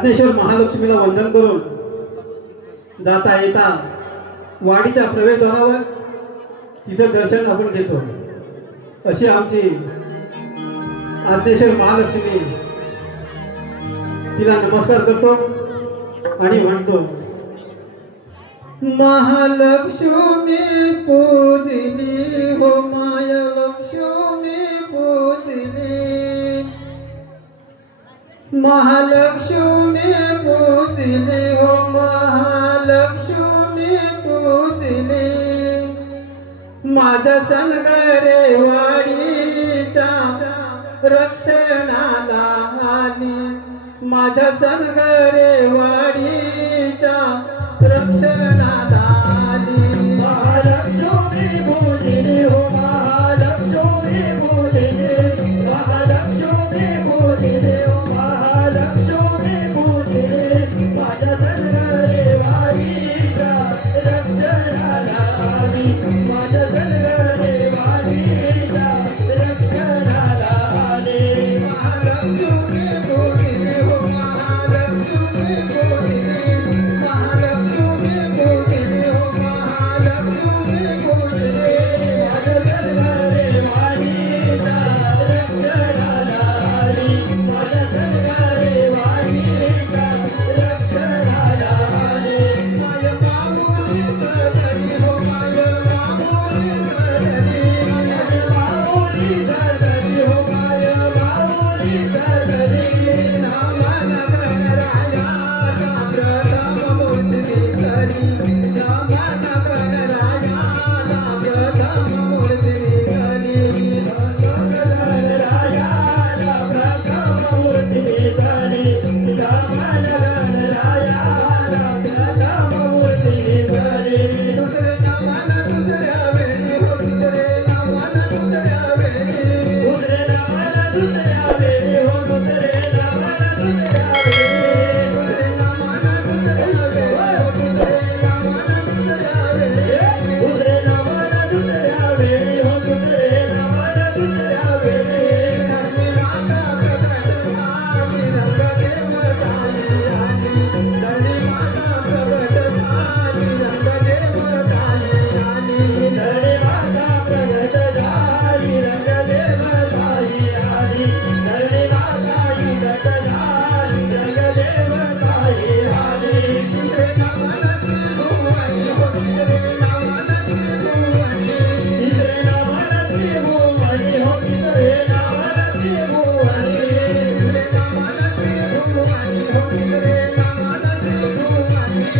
आज्ञेश्वर महालक्ष्मीला वंदन करून जाता येता वाडीच्या प्रवेशद्वारावर तिचं दर्शन आपण घेतो। अशी आमची आज्ञेश्वर महालक्ष्मी, तिला नमस्कार करतो आणि म्हणतो, महालक्ष्मी पूजनी हो माया लक्ष्मी पूजनी, महालक्ष्मी पूजनी हो महालक्ष्मी पूजनी, माझ्या संगरे वाडीच्या रक्षणाला आली, माझ्या संगरे वाडीच्या रक्षणाला आली, महालक्ष्मी पूजनी हो महालक्ष्मी पूजनी, महालक्ष्मी पूजनी हो महालक्ष्मी पूजनी, माझ्या संगरे वाडीच्या रक्षणाला आली, माझ्या संगरे वाडीच्या रक्षणाला आली, महालक्ष्मी पूजनी हो महालक्ष्मी पूजनी, महालक्ष्मी पूजनी हो महालक्ष्मी पूजनी, माझ्या संगरे वाडीच्या रक्षणाला आली, माझ्या संगरे वाडीच्या रक्षणाला आली, माय माऊली सदरी हो माय माऊली सदरी, माऊली सदरी हो माय माऊली सदरी, रामन गणराया प्रथम मूर्ती करी, रामन गणराया प्रथम मूर्ती करी, गणरायाला प्रथम मूर्ती झाली, रामन गणरायाला प्रथम मूर्ती झाली, दुसरे नामान दुसऱ्या वेळी हो दुसरे नामान दुसऱ्या वेळी, दुसरे नामान दुसऱ्या वेळी हो दुसरे नामान दुसऱ्या वेळी, दुसरे नामान दुसऱ्या वेळी हो दुसरे नामान दुसऱ्या वेळी, दुसरे नामान दुसऱ्या वेळी हो दुसरे नामान दुसऱ्या वेळी, धर्मी माता प्रगट झाली रंगदेवताई आली, धर्मी माता प्रगट झाली रंगदेवताई आली, धरणी माता प्रगट झाली रंगदेवताई आली, धरणी माता प्रगट झाली रंगदेवताई आली, दुसरे नामानंदी भुवनी हो दुसरे नामानंदी भुवनी, तिसरे नामानंदी भुवनी हो तिसरे नामानंदी भुवनी, दुसरे नामानंदी भुवनी हो दुसरे नामानंदी भुवनी,